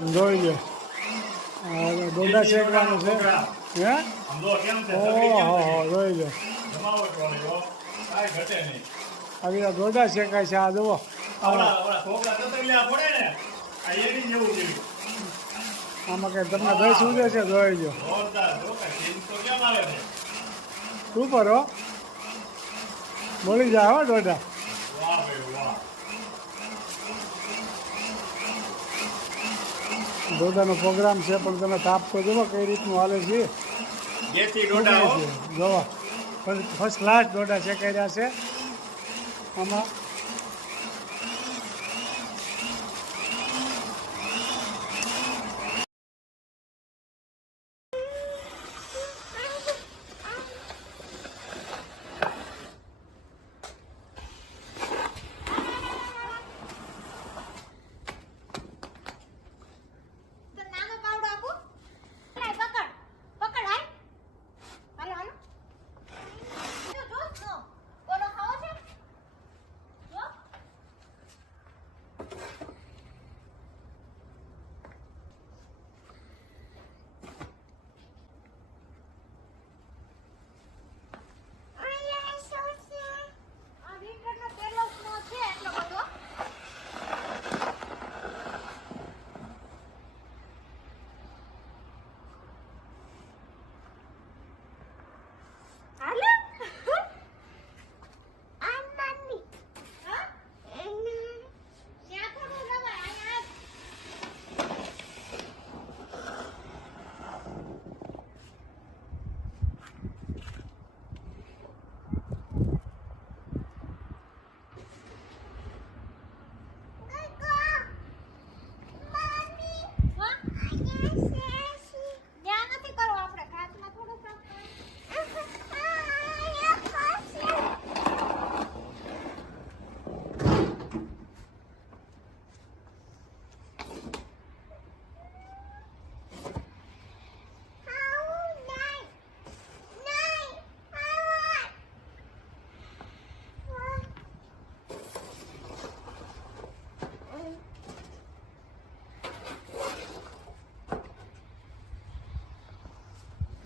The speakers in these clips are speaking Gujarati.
જોઈ લો. ડોડા શેકવાનું છે. હે? ઓહો જોઈ લો. આવી આ શેકાય છે, આ જુઓ. આમાં કઈ તમને દસ ઉડે છે, જોઈ લો શું હો મળી જાય હો ડોડા ડોડાનો પ્રોગ્રામ છે પણ તમે તાપ તો જોવો કઈ રીતનું હાલે છે. જોવા. ફર્સ્ટ ક્લાસ ડોડા છે કર્યા છે. આમાં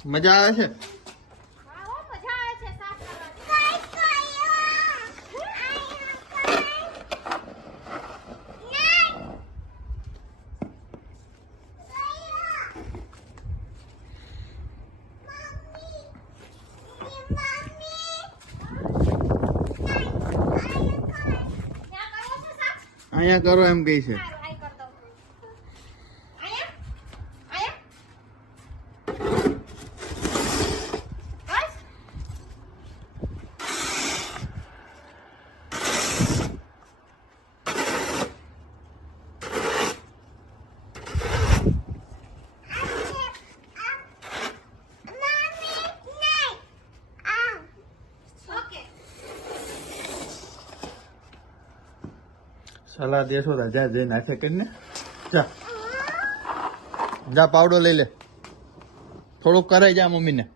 મજા આવે છે? અહીંયા કરો એમ કહે છે. સલાહ દેશો તો જા જઈને હાથે કરીને જા. જા, પાવડો લઈ લે. થોડુંક કરાઈ જા મમ્મીને.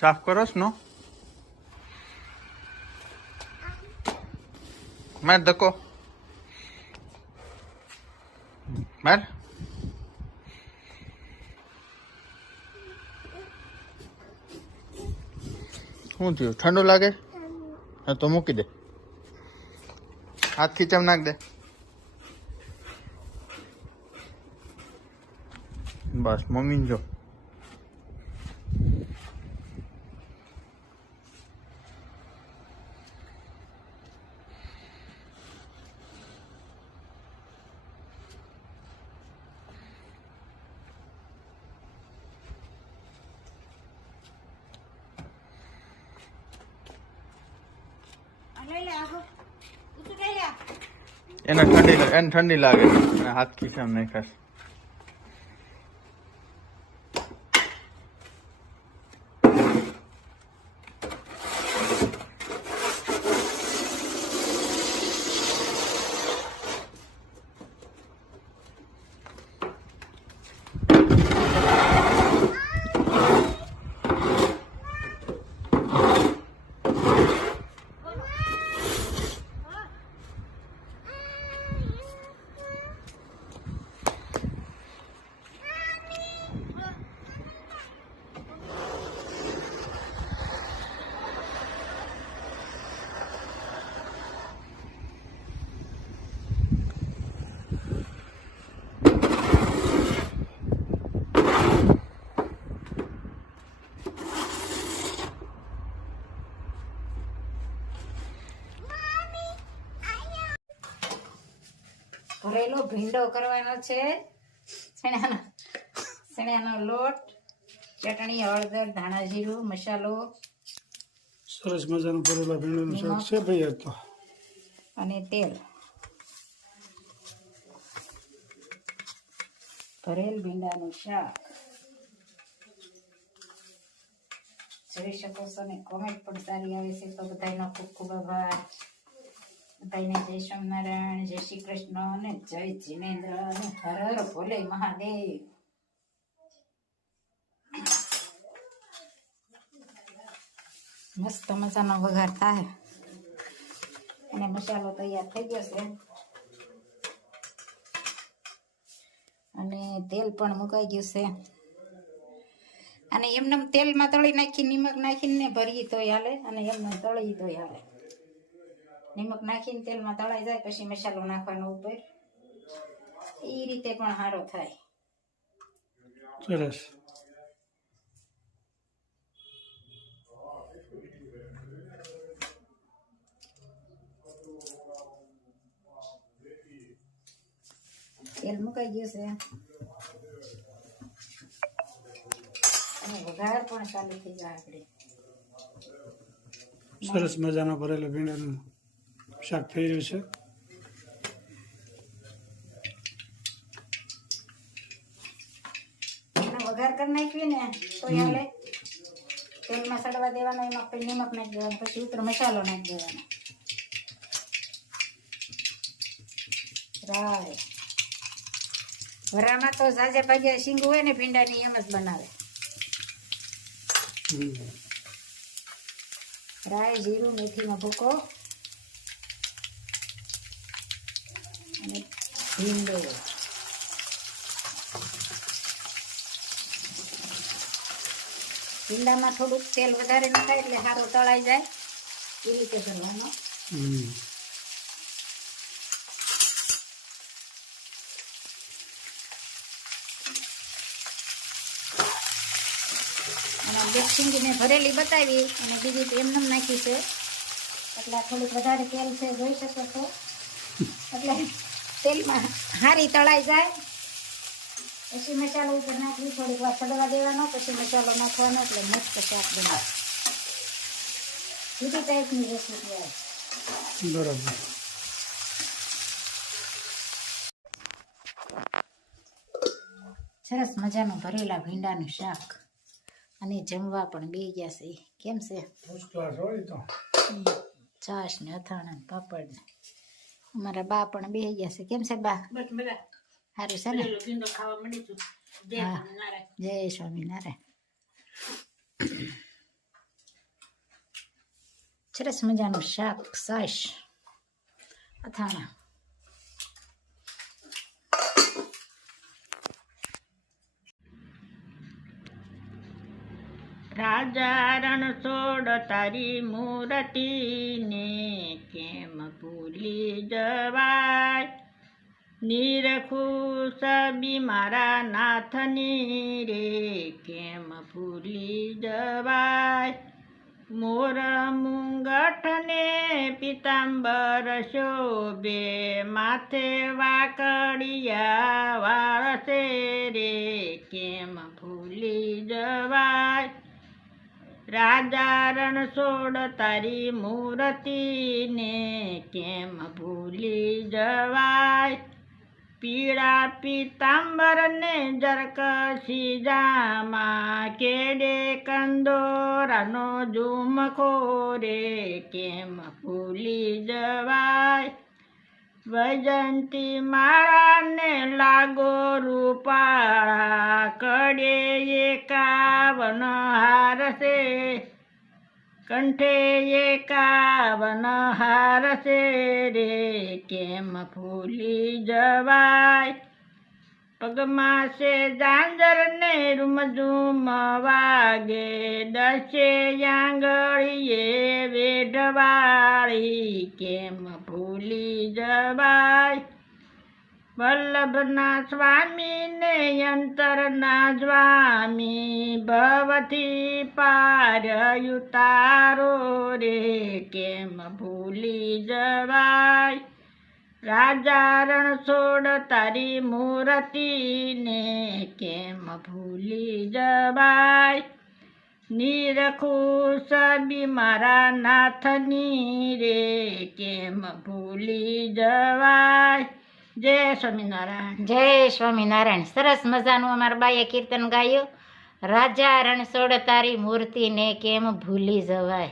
સાફ કરોસ નો? માર ધક્કો. માર. શું થયું? ઠંડુ લાગે? હા, તો મૂકી દે. હાથ ખીચામ નાખ દે. બસ મમ્મી જો આ લઈ લે આખો ઊંચું લઈ લે એને ઠંડી એને ઠંડી લાગે હાથ ખીચામ નાખાશ ભરેલો ભીંડો કરવાનો છે. ચણાનો ચણાનો લોટ ચટણી હળદર ધાણા જીરું મસાલો. સરસ મજાનું ભરેલો ભીંડાનું શાક છે ભાઈ તો. અને તેલ. ભરેલ ભીંડાનું શાક. જોઈ શકો છો ને કોમેન્ટ પણ સારી આવે છે. તો બધાનો ખૂબ ખૂબ આભાર. બધાને જય સ્વામિનારાયણ જય શ્રી કૃષ્ણ અને જય જીનેન્દ્ર. અને હર હર ભોલે મહાદેવ. મસ્ત મજાનો વઘાર થાય. અને મસાલો તૈયાર થઈ ગયો છે. અને તેલ પણ મુકાઈ ગયું છે. અને એમને તેલમાં તળી નાખી, નિમક નાખીને ભરીએ તોય હાલે, અને એમને તળી તોય હાલે. નિમક નાખીને તેલમાં તળાઈ જાય પછી મસાલો નાખવાનો ઉપર એ રીતે પણ સારો થાય સરસ તેલ મુકાઈ ગયું છે અને વઘાર પણ ચાલુ થઈ જાય આપણે સરસ મજાનું ભરેલા ભીંડાનું શાક થઈ રહ્યું છે. વઘાર કરી નાખ્યું ને તો હાલે તેલમાં સડવા દેવાનો એમાં પછી નિમક નાખી દેવાનું પછી ઉપર મસાલો નાખી દેવાનો. રાય. વરામાં તો સાજે પાજે શીંગ હોય ને ભીંડાની એમ જ બનાવે. રાય જીરું મેથીનો ભૂકો. અને ભીંડો ભીંડામાં થોડુંક તેલ વધારે નખાય એટલે સારું તળાઈ જાય. એ રીતે કરવાનો. અને ભરેલી બતાવી અને બીજી તો એમને નાખી છે. એટલે થોડુંક વધારે તેલ છે જોઈ શકો છો. એટલે તેલમાં હારી તળાઈ જાય. પછી મસાલો ઉપર નાખવી થોડીક વાર ચડવા દેવાનો પછી મસાલો નાખવાનો એટલે મસ્ત શાક બનાવે. જુદી ટાઈપની રેસીપી આવે. બરાબર. સરસ મજાનું ભરેલા ભીંડાનું શાક. અને જમવા પણ બે ગયા છે. કેમ છે? છાશ ને અથાણા પાપડ ને. અમારા બા પણ બે ગયા છે. કેમ છે બા? સારું છે ને? જય સ્વામિનારાયણ. સરસ મજાનું શાક છાશ અથાણા. રાજા રણછોડ તારી મૂર્તિને કેમ ભૂલી જવાય? નિરખુશ બી મારા નાથની રે, કેમ ભૂલી જવાય? મોર મુંગઠને પિતાંબર શોભે, માથે વાકડિયા વાળશે રે, કેમ ભૂલી જવાય? રાજા રણછોડ તારી મૂર્તિને કેમ ભૂલી જવાય? પીળા પીતાંબરને જરક જામાં કેડે કંદોરાનો ઝુમખો રે કેમ ભૂલી જવાય? વૈજંતી માળાને લાગો રૂપાળા કડે એકાવન હાર છે કંઠે એકાવન હારશે રે, કેમ ફૂલી જવાય? પગમાં છે ઝાંઝર ને રૂમઝૂમ વાગે, દસે આંગળીએ વેઢવાળી, કેમ ભૂલી જવાય? વલ્લભના સ્વામીને અંતરના સ્વામી ભવથી પાર ઉતારો રે, કેમ ભૂલી જવાય? રાજા રણછોડ તારી મૂર્તિને કેમ ભૂલી જવાય? નિરખુશ બી મારા નાથની રે, કેમ ભૂલી જવાય? જય સ્વામિનારાયણ. જય સ્વામિનારાયણ. સરસ મજાનું અમારા બાઈએ કીર્તન ગાયું. રાજા રણછોડ તારી મૂર્તિને કેમ ભૂલી જવાય?